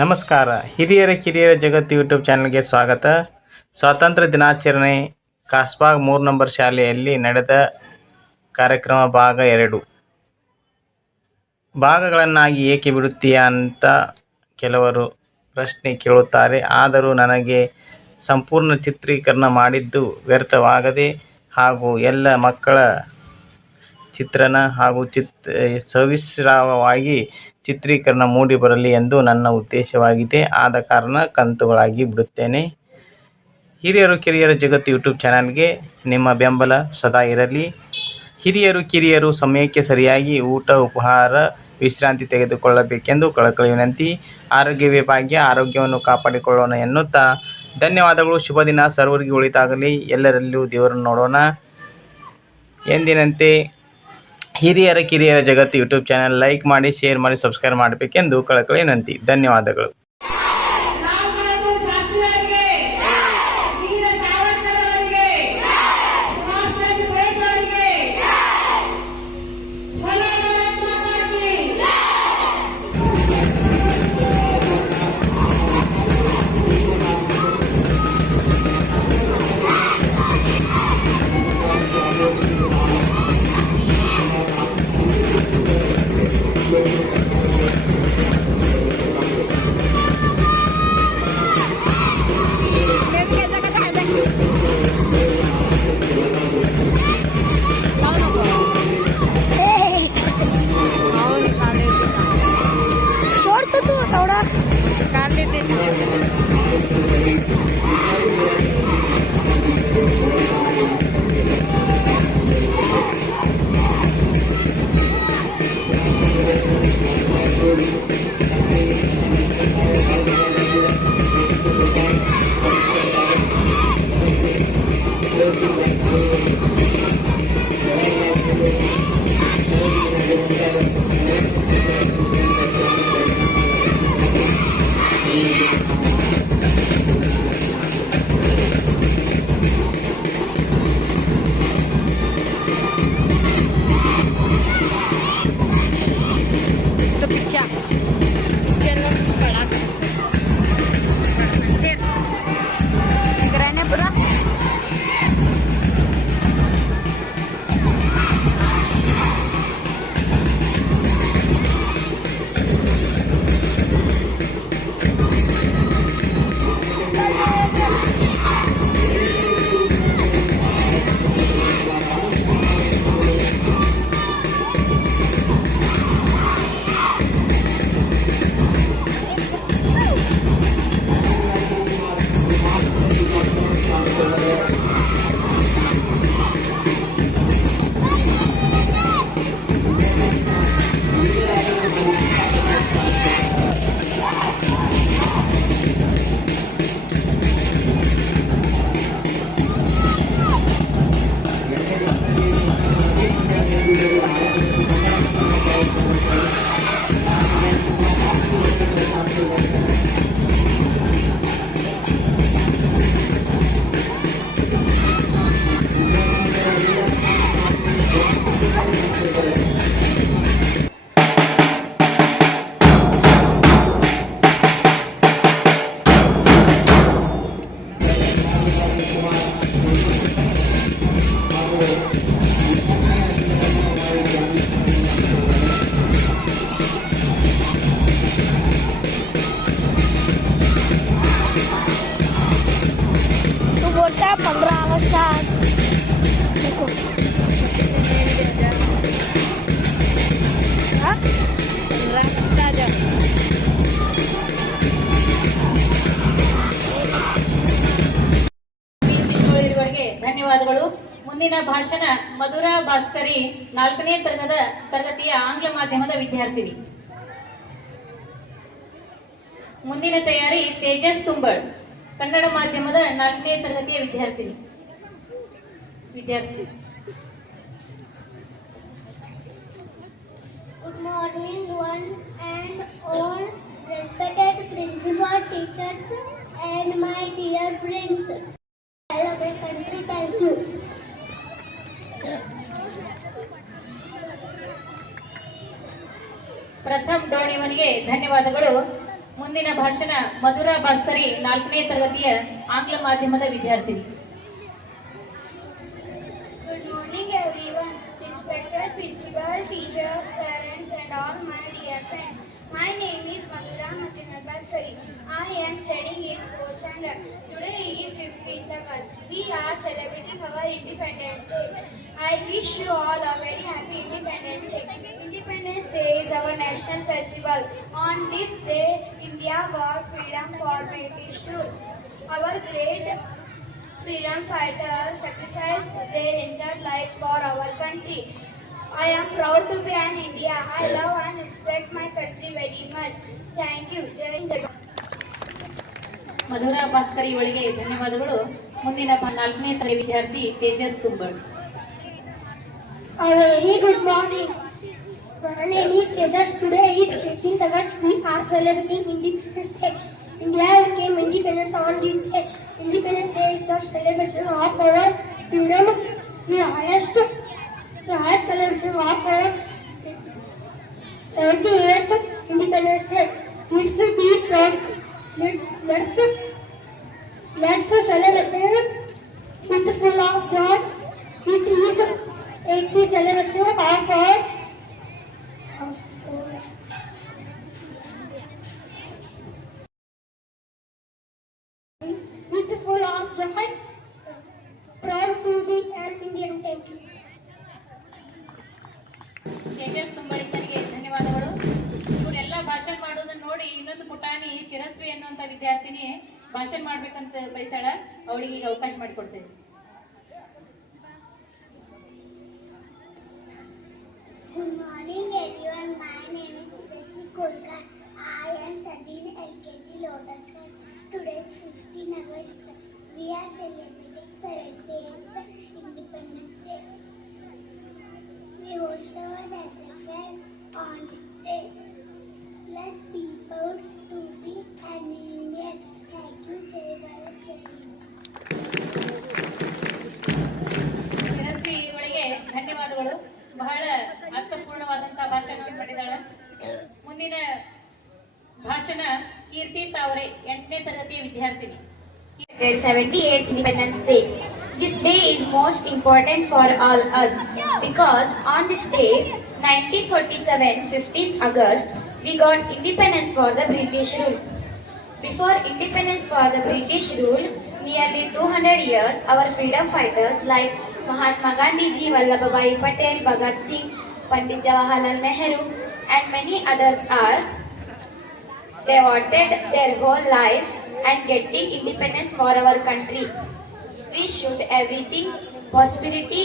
ನಮಸ್ಕಾರ. ಹಿರಿಯರ ಕಿರಿಯರ ಜಗತ್ತು ಯೂಟ್ಯೂಬ್ ಚಾನಲ್ಗೆ ಸ್ವಾಗತ. ಸ್ವಾತಂತ್ರ್ಯ ದಿನಾಚರಣೆ ಕಾಸ್ಬಾಗ್ 3 ನಂಬರ್ ಶಾಲೆಯಲ್ಲಿ ನಡೆದ ಕಾರ್ಯಕ್ರಮ ಭಾಗ 2. ಭಾಗಗಳನ್ನಾಗಿ ಏಕೆ ಬಿಡುತ್ತೀಯಾ ಅಂತ ಕೆಲವರು ಪ್ರಶ್ನೆ ಕೇಳುತ್ತಾರೆ. ಆದರೂ ನನಗೆ ಸಂಪೂರ್ಣ ಚಿತ್ರೀಕರಣ ಮಾಡಿದ್ದು ವ್ಯರ್ಥವಾಗದೆ ಹಾಗೂ ಎಲ್ಲ ಮಕ್ಕಳ ಚಿತ್ರಣ ಹಾಗೂ ಸವಿಸ್ತಾರವಾಗಿ ಚಿತ್ರೀಕರಣ ಮೂಡಿಬರಲಿ ಎಂದು ನನ್ನ ಉದ್ದೇಶವಾಗಿದೆ. ಆದ ಕಾರಣ ಕಂತುಗಳಾಗಿ ಬಿಡುತ್ತೇನೆ. ಹಿರಿಯರು ಕಿರಿಯರ ಜಗತ್ತು ಯೂಟ್ಯೂಬ್ ಚಾನಲ್ಗೆ ನಿಮ್ಮ ಬೆಂಬಲ ಸದಾ ಇರಲಿ. ಹಿರಿಯರು ಕಿರಿಯರು ಸಮಯಕ್ಕೆ ಸರಿಯಾಗಿ ಊಟ, ಉಪಹಾರ, ವಿಶ್ರಾಂತಿ ತೆಗೆದುಕೊಳ್ಳಬೇಕೆಂದು ಕಳಕಳಿ ವಿನಂತಿ. ಆರೋಗ್ಯವೇ ಭಾಗ್ಯ, ಆರೋಗ್ಯವನ್ನು ಕಾಪಾಡಿಕೊಳ್ಳೋಣ ಎನ್ನುತ್ತಾ ಧನ್ಯವಾದಗಳು. ಶುಭ ದಿನ. ಸರ್ವರಿಗೆ ಒಳಿತಾಗಲಿ. ಎಲ್ಲರಲ್ಲೂ ದೇವರನ್ನು ನೋಡೋಣ. ಎಂದಿನಂತೆ ಹಿರಿಯರ ಕಿರಿಯರ ಜಗತ್ತು ಯೂಟ್ಯೂಬ್ ಚಾನಲ್ ಲೈಕ್ ಮಾಡಿ, ಶೇರ್ ಮಾಡಿ, ಸಬ್ಸ್ಕ್ರೈಬ್ ಮಾಡಬೇಕೆಂದು ಕಳಕಳಿ ವಿನಂತಿ. ಧನ್ಯವಾದಗಳು. ಧನ್ಯವಾದಗಳು. ಮುಂದಿನ ಭಾಷಣ ಮಧುರಾ ಭಾಸ್ಕರಿ, 4ನೇ ತರಗತಿಯ ಆಂಗ್ಲ ಮಾಧ್ಯಮದ ವಿದ್ಯಾರ್ಥಿನಿ. ಮುಂದಿನ ತಯಾರಿ ತೇಜಸ್ ತುಂಬಳ್, ಕನ್ನಡ ಮಾಧ್ಯಮದ 4ನೇ ತರಗತಿಯ ವಿದ್ಯಾರ್ಥಿ. Good morning, one and all, respected principal, teachers, and my dear friends. I love my country. Thank you. ಪ್ರಥಮ್ ಡೋಣಿವನಿಗೆ ಧನ್ಯವಾದಗಳು. ಮುಂದಿನ ಭಾಷಣ ಮಧುರಾ ಭಾಸ್ಕರಿ 4ನೇ ತರಗತಿಯ ಆಂಗ್ಲ ಮಾಧ್ಯಮದ ವಿದ್ಯಾರ್ಥಿನಿ. Good morning everyone, respected principal, teachers, parents and all my dear friends. My name is Madhura Bhaskari. I am studying in 4th standard. Today is 15th August. We are celebrating our Independence Day. I wish you all a very happy Independence Day. Independence Day is our national festival. On this day, India got freedom for British rule. Our great freedom fighters sacrificed their entire life for our country. I am proud to be an India. I love and respect my country very much. Thank you. Jai Hind. Madhura ಭಾಸ್ಕರಿ ಅವಳಿಗೆ ಧನ್ಯವಾದಗಳು. ಮುಂದಿನ 4ನೇ ತರಗತಿ ವಿದ್ಯಾರ್ಥಿ Tejas ತುಂಬಳ್. A very good morning. My name is Tejas. Today is 15th August. We are celebrating Independence Day. India became independent on this day. Independence Day is the celebration of our freedom, the highest celebration of our 78th Independence Day. Let's be proud. Let's celebrate with full of joy. It is a celebration of our with full of joy. Proud to be an Indian. Thank you. Tejas ತುಂಬಳಿತರಿಗೆ ಧನ್ಯವಾದಗಳು. ಇವರೆಲ್ಲ ಭಾಷಣ ಮಾಡೋದನ್ನ ನೋಡಿ ಇನ್ನೊಂದು ಪುಟಾಣಿ ಚಿರಶ್ರೀ ಅನ್ನುವಂತ ವಿದ್ಯಾರ್ಥಿನಿ ಭಾಷಣ ಮಾಡ್ಬೇಕಂತ ಬಯಸಾಳ. ಅವಳಿಗೆ ಈಗ ಅವಕಾಶ ಮಾಡಿಕೊಡ್ತೇವೆ. Good morning everyone. My name is Udasi Kolkar. I am studying LKG Lotus High. Today is 15 August. We are celebrating 78th Independence Day. We host our national flag on this day. Let's be proud to be an Indian. Thank you. Jai Bharat, Jai Hind. Chirashree ಇವಳಿಗೆ ಧನ್ಯವಾದಗಳು. ಬಹಳ ಅರ್ಥಪೂರ್ಣವಾದಂತಹ ಭಾಷಣವನ್ನು ಮಾಡಿದಾಳೆ. ಮುಂದಿನ ಭಾಷಣ ಕೀರ್ತಿ ತಾವರೆ 8ನೇ ತರಗತಿಯ ವಿದ್ಯಾರ್ಥಿನಿ. 78th Independence Day. This day is most important for all us because on this day, 1947, 15th August, we got independence for the British rule. Before independence for the British rule, nearly 200 years, our freedom fighters like Mahatma Gandhi Ji, Vallabhbhai Patel, Bhagat Singh, Pandit Jawaharlal Nehru, and many others are devoted their whole life and getting independence for our country. We should everything prosperity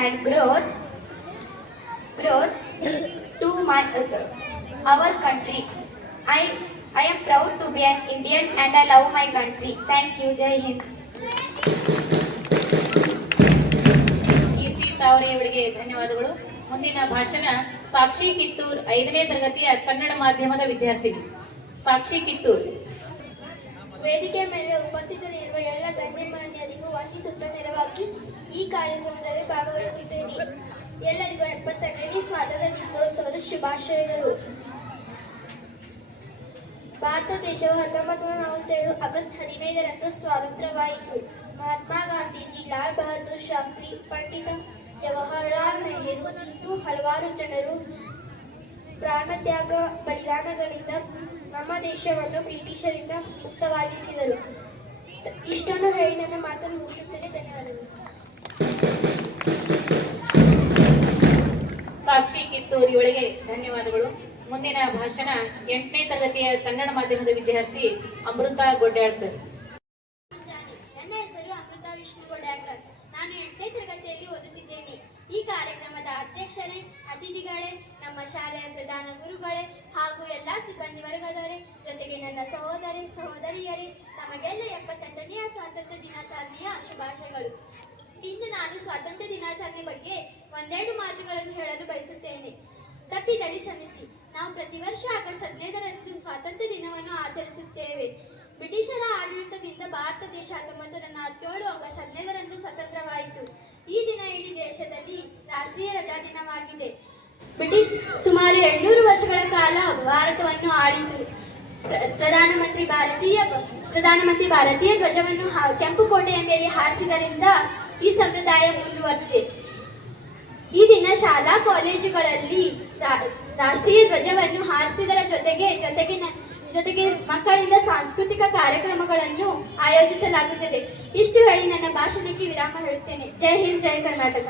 and growth to our country. I am proud to be an Indian and I love my country. Thank you. Jai Hind. ಕೀರ್ತಿ ತಾವರೆ ಅವರಿಗೆ ಧನ್ಯವಾದಗಳು. ಮುಂದಿನ ಭಾಷಣ ಸಾಕ್ಷಿ ಕಿತ್ತೂರ್ 5ನೇ ತರಗತಿಯ ಕನ್ನಡ ಮಾಧ್ಯಮದ ವಿದ್ಯಾರ್ಥಿನಿ. ಸಾಕ್ಷಿ ಕಿತ್ತೂರ್. ವೇದಿಕೆ ಮೇಲೆ ಉಪಸ್ಥಿತರಿರುವ ಎಲ್ಲ ಗಣ್ಯಮಾನ್ಯರಿಗೂ ವಂದಿಸುತ್ತಾ ನೆರವಾಗಿ ಈ ಕಾರ್ಯಕ್ರಮದಲ್ಲಿ ಭಾಗವಹಿಸಿದ್ದೇನೆ. ಎಲ್ಲರಿಗೂ 72ನೇ ಸ್ವಾತಂತ್ರ್ಯ ದಿನೋತ್ಸವದ ಶುಭಾಶಯಗಳು. ಭಾರತ ದೇಶವು 1947 ಆಗಸ್ಟ್ 15ರಂದು ಸ್ವಾತಂತ್ರ್ಯವಾಯಿತು. ಮಹಾತ್ಮ ಗಾಂಧೀಜಿ, ಲಾಲ್ ಬಹದ್ದೂರ್ ಶಾಸ್ತ್ರಿ, ಪಂಡಿತ ಜವಾಹರಲಾಲ್ ನೆಹರು ಇನ್ನೂ ಹಲವಾರು ಜನರು ಪ್ರಾಣತ್ಯಾಗ ಬಲಿದಾನಗಳಿಂದ ನಮ್ಮ ದೇಶವನ್ನು ಬ್ರಿಟಿಷರಿಂದ ಮುಕ್ತವಾಗಿಸಿದರು. ಇಷ್ಟನ್ನು ಹೇಳಿ ನನ್ನ ಮಾತನ್ನು ಮುಗಿಸುತ್ತೇನೆ. ಧನ್ಯವಾದಗಳು. ಸಾಕ್ಷಿ ಕಿತ್ತೂರ್ ಇವಳಿಗೆ ಧನ್ಯವಾದಗಳು. ಮುಂದಿನ ಭಾಷಣ 8ನೇ ತರಗತಿಯ ಕನ್ನಡ ಮಾಧ್ಯಮದ ವಿದ್ಯಾರ್ಥಿ ಅಮೃತ ಗೊಡ್ಯಾಳ್ಕರ್. ನನ್ನ ಹೆಸರು ಅಮೃತ ವಿಷ್ಣು ಗೊಡ್ಯಾಳ್ಕರ್. ನಾನು 8ನೇ ತರಗತಿಯಲ್ಲಿ ಓದುತ್ತಿದ್ದೇನೆ. ಈ ಕಾರ್ಯಕ್ರಮದ ಅಧ್ಯಕ್ಷರೇ, ಅತಿಥಿಗಳೇ, ನಮ್ಮ ಶಾಲೆಯ ಪ್ರಧಾನ ಗುರುಗಳೇ ಹಾಗೂ ಎಲ್ಲಾ ಸಿಬ್ಬಂದಿ ವರ್ಗದವರೇ, ಜೊತೆಗೆ ನನ್ನ ಸಹೋದರಿಯರೇ, ನಮಗೆಲ್ಲ 78ನೇ ಸ್ವಾತಂತ್ರ್ಯ ದಿನಾಚರಣೆಯ ಶುಭಾಶಯಗಳು. ಇಂದು ನಾನು ಸ್ವಾತಂತ್ರ್ಯ ದಿನಾಚರಣೆ ಬಗ್ಗೆ ಒಂದೆರಡು ಮಾತುಗಳನ್ನು ಹೇಳಲು ಬಯಸುತ್ತೇನೆ. ತಪ್ಪಿದಲ್ಲಿ ಕ್ಷಮಿಸಿ. ನಾವು ಪ್ರತಿ ವರ್ಷ ಆಗಸ್ಟ್ 15ರಂದು ಸ್ವಾತಂತ್ರ್ಯ ದಿನವನ್ನು ಆಚರಿಸುತ್ತೇವೆ. ಬ್ರಿಟಿಷರ ಆಡಳಿತದಿಂದ ಭಾರತ ದೇಶ 1947 ಆಗಸ್ಟ್ 15ರಂದು ಸ್ವತಂತ್ರವಾಯಿತು. ಈ ದಿನ ಇಡೀ ದೇಶದಲ್ಲಿ ರಾಷ್ಟ್ರೀಯ ರಜಾ ದಿನವಾಗಿದೆ. ಬ್ರಿಟಿಷ್ ಸುಮಾರು 800 ವರ್ಷಗಳ ಕಾಲ ಭಾರತವನ್ನು ಆಳಿತು. ಪ್ರಧಾನಮಂತ್ರಿ ಭಾರತೀಯ ಧ್ವಜವನ್ನು ಕೆಂಪು ಕೋಟೆಯ ಮೇಲೆ ಹಾರಿಸಿದ್ದರಿಂದ ಈ ಸಂಪ್ರದಾಯ ಮುಂದುವರೆದಿದೆ. ಈ ದಿನ ಶಾಲಾ ಕಾಲೇಜುಗಳಲ್ಲಿ ರಾಷ್ಟ್ರೀಯ ಧ್ವಜವನ್ನು ಹಾರಿಸುವುದರ ಜೊತೆಗೆ ಮಕ್ಕಳಿಂದ ಸಾಂಸ್ಕೃತಿಕ ಕಾರ್ಯಕ್ರಮಗಳನ್ನು ಆಯೋಜಿಸಲಾಗುತ್ತದೆ. ಇಷ್ಟು ಹೇಳಿ ನನ್ನ ಭಾಷಣಕ್ಕೆ ವಿರಾಮ ಹೇಳುತ್ತೇನೆ. ಜೈ ಹಿಂದ್, ಜೈ ಕರ್ನಾಟಕ.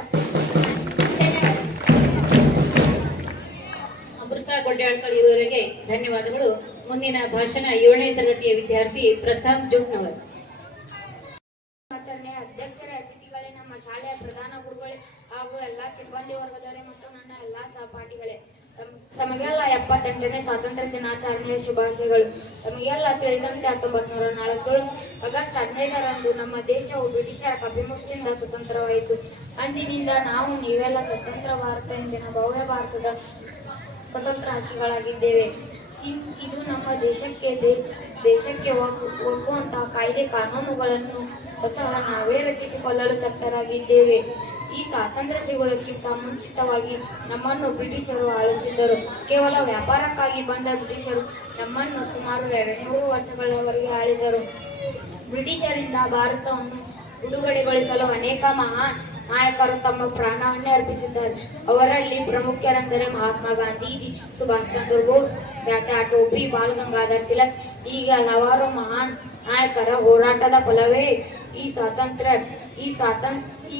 ಅಮೃತ ಗೊಡ್ಯಾಳ್ಕರ್ ಇವರಿಗೆ ಧನ್ಯವಾದಗಳು. ಮುಂದಿನ ಭಾಷಣ 7ನೇ ತರಗತಿಯ ವಿದ್ಯಾರ್ಥಿ ಪ್ರತಾಪ್ ಜುಗ್ನವರ್. ಆಚರಣೆಯ ಅಧ್ಯಕ್ಷರೇ, ಅತಿಥಿಗಳೇ, ನಮ್ಮ ಶಾಲೆಯ ಪ್ರಧಾನ ಗುರುಗಳೇ ಹಾಗೂ ಎಲ್ಲ ಸಿಬ್ಬಂದಿ ವರ್ಗದವರೇ ಮತ್ತು ನನ್ನ ಎಲ್ಲಾ ಸಹಪಾಠಿಗಳೇ, ತಮಗೆಲ್ಲ 78ನೇ ಸ್ವಾತಂತ್ರ್ಯ ದಿನಾಚರಣೆಯ ಶುಭಾಶಯಗಳು. ತಮಗೆಲ್ಲ ತಿಳಿದಂತೆ 1947 ಆಗಸ್ಟ್ 15ರಂದು ನಮ್ಮ ದೇಶವು ಬ್ರಿಟಿಷರ ಕಪಿಮುಷ್ಟಿಯಿಂದ ಸ್ವತಂತ್ರವಾಯಿತು. ಅಂದಿನಿಂದ ನಾವು ನೀವೆಲ್ಲ ಸ್ವತಂತ್ರ ಭಾರತ ಎಂದಿನ ಭವ್ಯ ಭಾರತದ ಸ್ವತಂತ್ರ ಹಕ್ಕಿಗಳಾಗಿದ್ದೇವೆ. ಇದು ನಮ್ಮ ದೇಶಕ್ಕೆ ಒಗ್ಗುವಂತಹ ಕಾಯ್ದೆ ಕಾನೂನುಗಳನ್ನು ಸ್ವತಃ ನಾವೇ ರಚಿಸಿಕೊಳ್ಳಲು ಶಕ್ತರಾಗಿದ್ದೇವೆ. ಈ ಸ್ವಾತಂತ್ರ್ಯ ಸಿಗುವುದಕ್ಕಿಂತ ಮುಂಚಿತವಾಗಿ ನಮ್ಮನ್ನು ಬ್ರಿಟಿಷರು ಆಳುತ್ತಿದ್ದರು. ಕೇವಲ ವ್ಯಾಪಾರಕ್ಕಾಗಿ ಬಂದ ಬ್ರಿಟಿಷರು ನಮ್ಮನ್ನು ಸುಮಾರು 200 ವರ್ಷಗಳವರೆಗೆ ಆಳಿದರು. ಬ್ರಿಟಿಷರಿಂದ ಭಾರತವನ್ನು ಬಿಡುಗಡೆಗೊಳಿಸಲು ಅನೇಕ ಮಹಾನ್ ನಾಯಕರು ತಮ್ಮ ಪ್ರಾಣವನ್ನೇ ಅರ್ಪಿಸಿದ್ದಾರೆ. ಅವರಲ್ಲಿ ಪ್ರಮುಖರೆಂದರೆ ಮಹಾತ್ಮ ಗಾಂಧೀಜಿ, ಸುಭಾಷ್ ಚಂದ್ರ ಬೋಸ್, ಟಾಟಾ ಟೋಪಿ, ಬಾಲ್ ಗಂಗಾಧರ್ ತಿಲಕ್. ಹೀಗೆ ಹಲವಾರು ಮಹಾನ್ ನಾಯಕರ ಹೋರಾಟದ ಫಲವೇ ಈ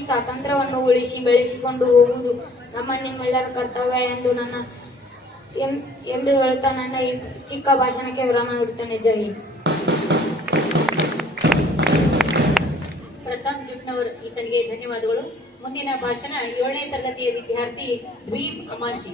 ಸ್ವಾತಂತ್ರ್ಯವನ್ನು ಉಳಿಸಿ ಬೆಳೆಸಿಕೊಂಡು ಹೋಗುವುದು ನಿಮ್ಮೆಲ್ಲರ ಕರ್ತವ್ಯ ಎಂದು ಹೇಳುತ್ತಾ ನನ್ನ ಈ ಚಿಕ್ಕ ಭಾಷಣಕ್ಕೆ ವಿರಾಮ ನೀಡುತ್ತೇನೆ. ಜೈ ಹಿಂದ್. ಪ್ರತಾಪ್ ಜುಗ್ನವರ್ ಈತನಿಗೆ ಧನ್ಯವಾದಗಳು. ಮುಂದಿನ ಭಾಷಣ 7ನೇ ತರಗತಿಯ ವಿದ್ಯಾರ್ಥಿ ದ್ವೀಪ್ ಅಮಾಶಿ.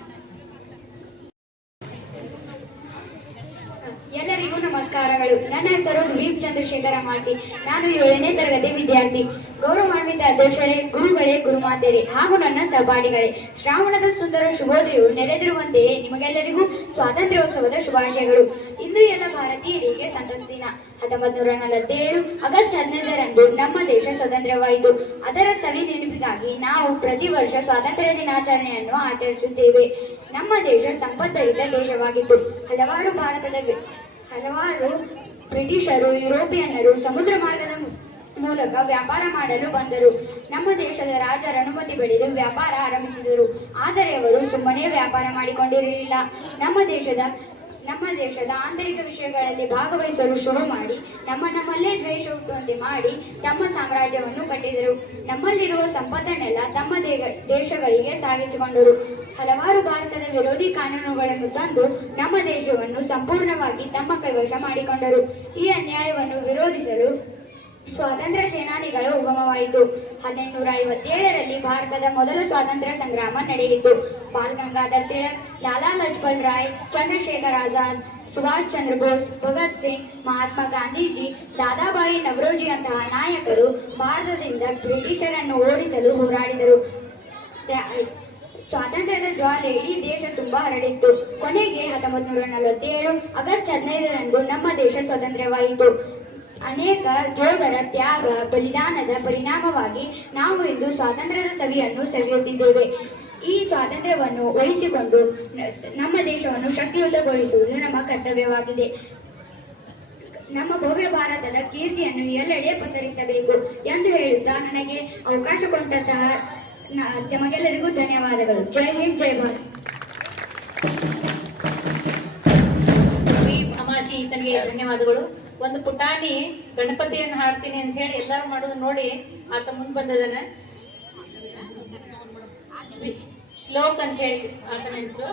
ಎಲ್ಲರಿಗೂ ನಮಸ್ಕಾರಗಳು. ನನ್ನ ಹೆಸರು ದ್ವೀಪ್ ಚಂದ್ರಶೇಖರ್ ಅಮಾಸಿ. ನಾನು 7ನೇ ತರಗತಿ ವಿದ್ಯಾರ್ಥಿ. ಗೌರವಾನ್ವಿತ ಅಧ್ಯಕ್ಷರೇ, ಗುರುಗಳೇ, ಗುರುಮಾತೆಯರೇ ಹಾಗೂ ನನ್ನ ಸಹಪಾಠಿಗಳೇ, ಶ್ರಾವಣದ ಸುಂದರ ಶುಭೋದಯವು ನೆರೆದಿರುವಂತೆಯೇ ನಿಮಗೆಲ್ಲರಿಗೂ ಸ್ವಾತಂತ್ರ್ಯೋತ್ಸವದ ಶುಭಾಶಯಗಳು. ಇಂದು ಎಲ್ಲ ಭಾರತೀಯರಿಗೆ ಸಂತಸ ದಿನ. 1947 ಆಗಸ್ಟ್ 15ರಂದು ನಮ್ಮ ದೇಶ ಸ್ವತಂತ್ರವಾಯಿತು. ಅದರ ಸವಿ ನೆನಪಿಗಾಗಿ ನಾವು ಪ್ರತಿ ವರ್ಷ ಸ್ವಾತಂತ್ರ್ಯ ದಿನಾಚರಣೆಯನ್ನು ಆಚರಿಸುತ್ತೇವೆ. ನಮ್ಮ ದೇಶ ಸಂಪದ್ಭರಿತ ದೇಶವಾಗಿತ್ತು. ಹಲವಾರು ಬ್ರಿಟಿಷರು, ಯುರೋಪಿಯನ್ನರು ಸಮುದ್ರ ಮಾರ್ಗದ ಮೂಲಕ ವ್ಯಾಪಾರ ಮಾಡಲು ಬಂದರು. ನಮ್ಮ ದೇಶದ ರಾಜರ ಅನುಮತಿ ಪಡೆದು ವ್ಯಾಪಾರ ಆರಂಭಿಸಿದರು. ಆದರೆ ಅವರು ಸುಮ್ಮನೆ ವ್ಯಾಪಾರ ಮಾಡಿಕೊಂಡಿರಲಿಲ್ಲ. ನಮ್ಮ ದೇಶದ ಆಂತರಿಕ ವಿಷಯಗಳಲ್ಲಿ ಭಾಗವಹಿಸಲು ಶುರು ಮಾಡಿ ನಮ್ಮಲ್ಲೇ ದ್ವೇಷ ಹುಟ್ಟುವಂತೆ ಮಾಡಿ ತಮ್ಮ ಸಾಮ್ರಾಜ್ಯವನ್ನು ಕಟ್ಟಿದರು. ನಮ್ಮಲ್ಲಿರುವ ಸಂಪತ್ತನ್ನೆಲ್ಲ ತಮ್ಮ ದೇಶಗಳಿಗೆ ಸಾಗಿಸಿಕೊಂಡರು. ಹಲವಾರು ಭಾರತದ ವಿರೋಧಿ ಕಾನೂನುಗಳನ್ನು ತಂದು ನಮ್ಮ ದೇಶವನ್ನು ಸಂಪೂರ್ಣವಾಗಿ ತಮ್ಮ ಕೈವಶ ಮಾಡಿಕೊಂಡರು. ಈ ಅನ್ಯಾಯವನ್ನು ವಿರೋಧಿಸಲು ಸ್ವಾತಂತ್ರ್ಯ ಸೇನಾನಿಗಳ ಉಗಮವಾಯಿತು. 1857ರಲ್ಲಿ ಭಾರತದ ಮೊದಲ ಸ್ವಾತಂತ್ರ್ಯ ಸಂಗ್ರಾಮ ನಡೆಯಿತು. ಬಾಲ್ ಗಂಗಾಧರ್ ತಿಲಕ್, ಲಾಲಾ ಲಜಪತ್ ರಾಯ್, ಚಂದ್ರಶೇಖರ್ ಆಜಾದ್, ಸುಭಾಷ್ ಚಂದ್ರ ಬೋಸ್, ಭಗತ್ ಸಿಂಗ್, ಮಹಾತ್ಮ ಗಾಂಧೀಜಿ, ದಾದಾಬಾಯಿ ನವರೋಜಿಯಂತಹ ನಾಯಕರು ಭಾರತದಿಂದ ಬ್ರಿಟಿಷರನ್ನು ಓಡಿಸಲು ಹೋರಾಡಿದರು. ಸ್ವಾತಂತ್ರ್ಯದ ಜ್ವಾಲೆ ಇಡೀ ದೇಶ ತುಂಬಾ ಹರಡಿತ್ತು. ಕೊನೆಗೆ 1947 ಆಗಸ್ಟ್ 15ರಂದು ನಮ್ಮ ದೇಶ ಸ್ವತಂತ್ರವಾಯಿತು. ಅನೇಕ ಯೋಧರ ತ್ಯಾಗ ಬಲಿದಾನದ ಪರಿಣಾಮವಾಗಿ ನಾವು ಇಂದು ಸ್ವಾತಂತ್ರ್ಯದ ಸವಿಯನ್ನು ಸವಿಯುತ್ತಿದ್ದೇವೆ. ಈ ಸ್ವಾತಂತ್ರ್ಯವನ್ನು ಉಳಿಸಿಕೊಂಡು ನಮ್ಮ ದೇಶವನ್ನು ಶಕ್ತಿಯುತಗೊಳಿಸುವುದು ನಮ್ಮ ಕರ್ತವ್ಯವಾಗಿದೆ. ನಮ್ಮ ಭವ್ಯ ಭಾರತದ ಕೀರ್ತಿಯನ್ನು ಎಲ್ಲೆಡೆ ಪಸರಿಸಬೇಕು ಎಂದು ಹೇಳುತ್ತಾ ನನಗೆ ಅವಕಾಶ ಕೊಟ್ಟಂತಹ ತಮಗೆಲ್ಲರಿಗೂ ಧನ್ಯವಾದಗಳು. ಜೈ ಹಿಂದ್, ಜೈ ಭಾರತ್. ಅಮಾಶಿ ಈತನಿಗೆ ಧನ್ಯವಾದಗಳು. ಒಂದು ಪುಟಾಣಿ ಗಣಪತಿಯನ್ನು ಹಾಡ್ತೀನಿ ಅಂತ ಹೇಳಿ ಎಲ್ಲರೂ ಮಾಡೋದು ನೋಡಿ ಆತ ಮುಂದೆ ಬಂದದನ. ಶ್ಲೋಕ್ ಅಂತ ಹೇಳಿ ಆತನ ಹೆಸರು.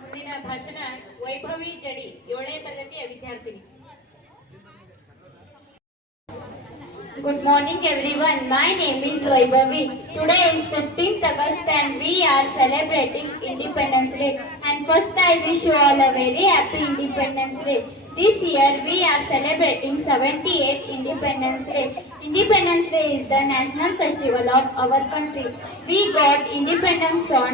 ಮುಂದಿನ ಭಾಷಣ ವೈಭವಿ ಜಡಿ, 7ನೇ ತರಗತಿಯ ವಿದ್ಯಾರ್ಥಿನಿ. Good morning everyone. My name is Vaibhavi. Today is 15th August and we are celebrating Independence Day. And first I wish you all a very happy Independence Day. This year we are celebrating 78th Independence Day. Independence Day is the national festival of our country. We got independence on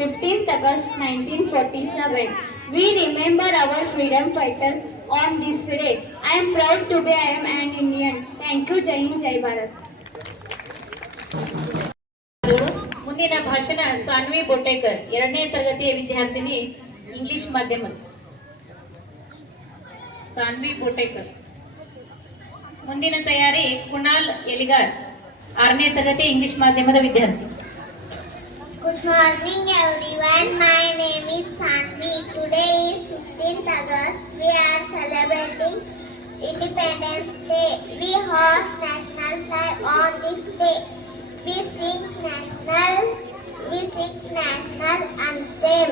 15th August 1947. We remember our freedom fighters on this day. I am proud to be an Indian. Thank you. Jai Hind, Jai Bharat. ಮುಂದಿನ ಭಾಷಣ ಸಾನ್ವಿ ಬೋಟೇಕರ್, 2ನೇ ತರಗತಿಯ ವಿದ್ಯಾರ್ಥಿನಿ, English ಮಾಧ್ಯಮ. ಸಾನ್ವಿ ಬೋಟೇಕರ್. ಮುಂದಿನ ತಯಾರಿ ಕುಣಾಲ್ ಎಲಿಗಾರ್, 6ನೇ ತರಗತಿ English ಮಾಧ್ಯಮದ ವಿದ್ಯಾರ್ಥಿ. Good morning everyone. My name is Sanvi. Today is 15th August. We are celebrating Independence Day. We host national flag on this day. We sing national anthem.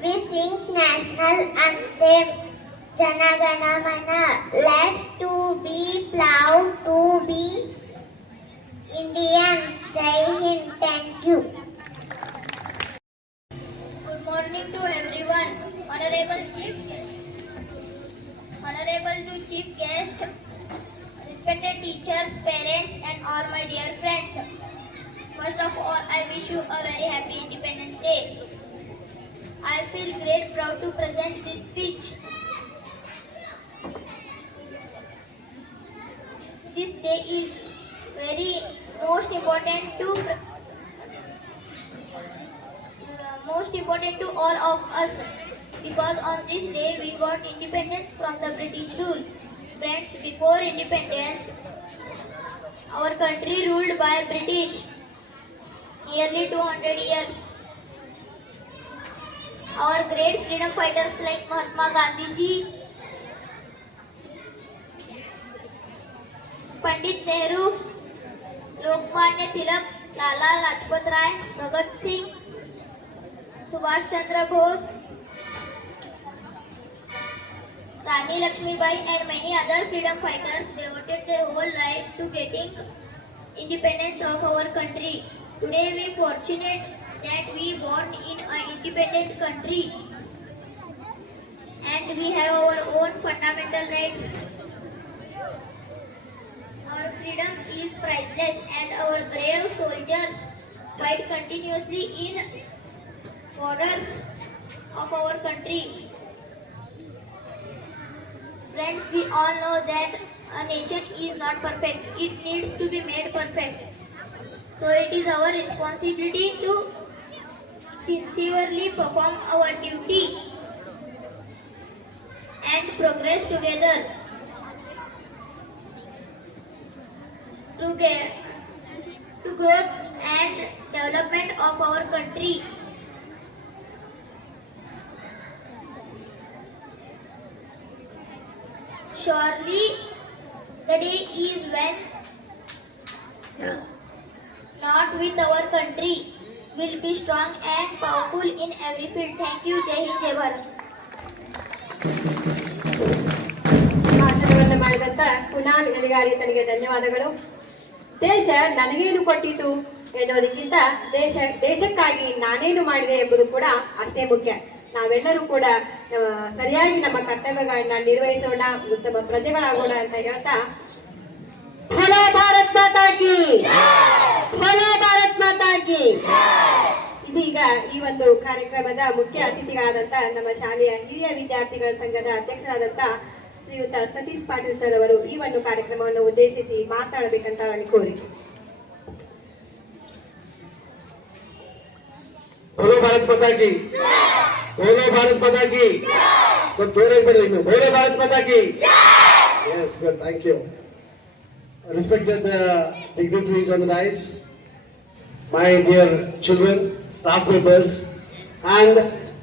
We sing national anthem. Jana Gana Mana. Let's to be proud to be Indian. Jai Hind. Thank you. Good morning to everyone. Honorable Chief Guest, respected teachers, parents, and all my dear friends. First of all, I wish you a very happy Independence Day. I feel great proud to present this speech. This day is very most important to all of us, because on this day we got independence from the British rule. Friends, before independence, our country ruled by British nearly 200 years. Our great freedom fighters like Mahatma Gandhi ji, Pandit Nehru, Lokmanya Tilak, Lala Lajpat Rai, Bhagat Singh, Subhash Chandra Bose, Rani Lakshmibai, and many other freedom fighters devoted their whole life to getting independence of our country. Today we are fortunate that we born in an independent country and we have our own fundamental rights. Our freedom is priceless and our brave soldiers fight continuously in borders of our country. Friends, we all know that a nation is not perfect. It needs to be made perfect. So it is our responsibility to sincerely perform our duty and progress together to growth and development of our country. Surely the day is when not with our country will be strong and powerful in every field. Thank you. Jai Hind, Jai Bharat. ಭಾಷಣವನ್ನು ಮಾಡಿದಂತ ಕುನಾಲ್ ಎಲಿಗಾರಿ ತನಗೆ ಧನ್ಯವಾದಗಳು. ದೇಶ ನನಗೇನು ಕೊಟ್ಟಿತು ಎನ್ನುವುದಕ್ಕಿಂತ ದೇಶಕ್ಕಾಗಿ ನಾನೇನು ಮಾಡಿದೆ ಎಂಬುದು ಕೂಡ ಅಷ್ಟೇ ಮುಖ್ಯ. ನಾವೆಲ್ಲರೂ ಕೂಡ ಸರಿಯಾಗಿ ನಮ್ಮ ಕರ್ತವ್ಯಗಳನ್ನ ನಿರ್ವಹಿಸೋಣ, ಉತ್ತಮ ಪ್ರಜೆಗಳಾಗೋಣ ಅಂತ ಹೇಳ್ತಾ, ಭಲೋ ಭಾರತ್ ಮಾತಾ ಕಿ, ಭಲೋ ಭಾರತ್ ಮಾತಾ ಕಿ. ಇದೀಗ ಈ ಒಂದು ಕಾರ್ಯಕ್ರಮದ ಮುಖ್ಯ ಅತಿಥಿಗಳಾದಂತ ನಮ್ಮ ಶಾಲೆಯ ಹಿರಿಯ ವಿದ್ಯಾರ್ಥಿಗಳ ಸಂಘದ ಅಧ್ಯಕ್ಷರಾದಂತ ಶ್ರೀಯುತ ಸತೀಶ್ ಪಾಟೀಲ್ ಸರ್ ಅವರು ಈ ಒಂದು ಕಾರ್ಯಕ್ರಮವನ್ನು ಉದ್ದೇಶಿಸಿ ಮಾತಾಡಬೇಕಂತ ಅವರಲ್ಲಿ ಕೋರಿಕೆ. बोलो भारत माता की, बोलो भारत माता की. सब जोराಗಿ ಬರಲಿ. बोलो भारत माता की. Yes, good. Thank you. Respected dignitaries on the dais, my dear children, staff members, and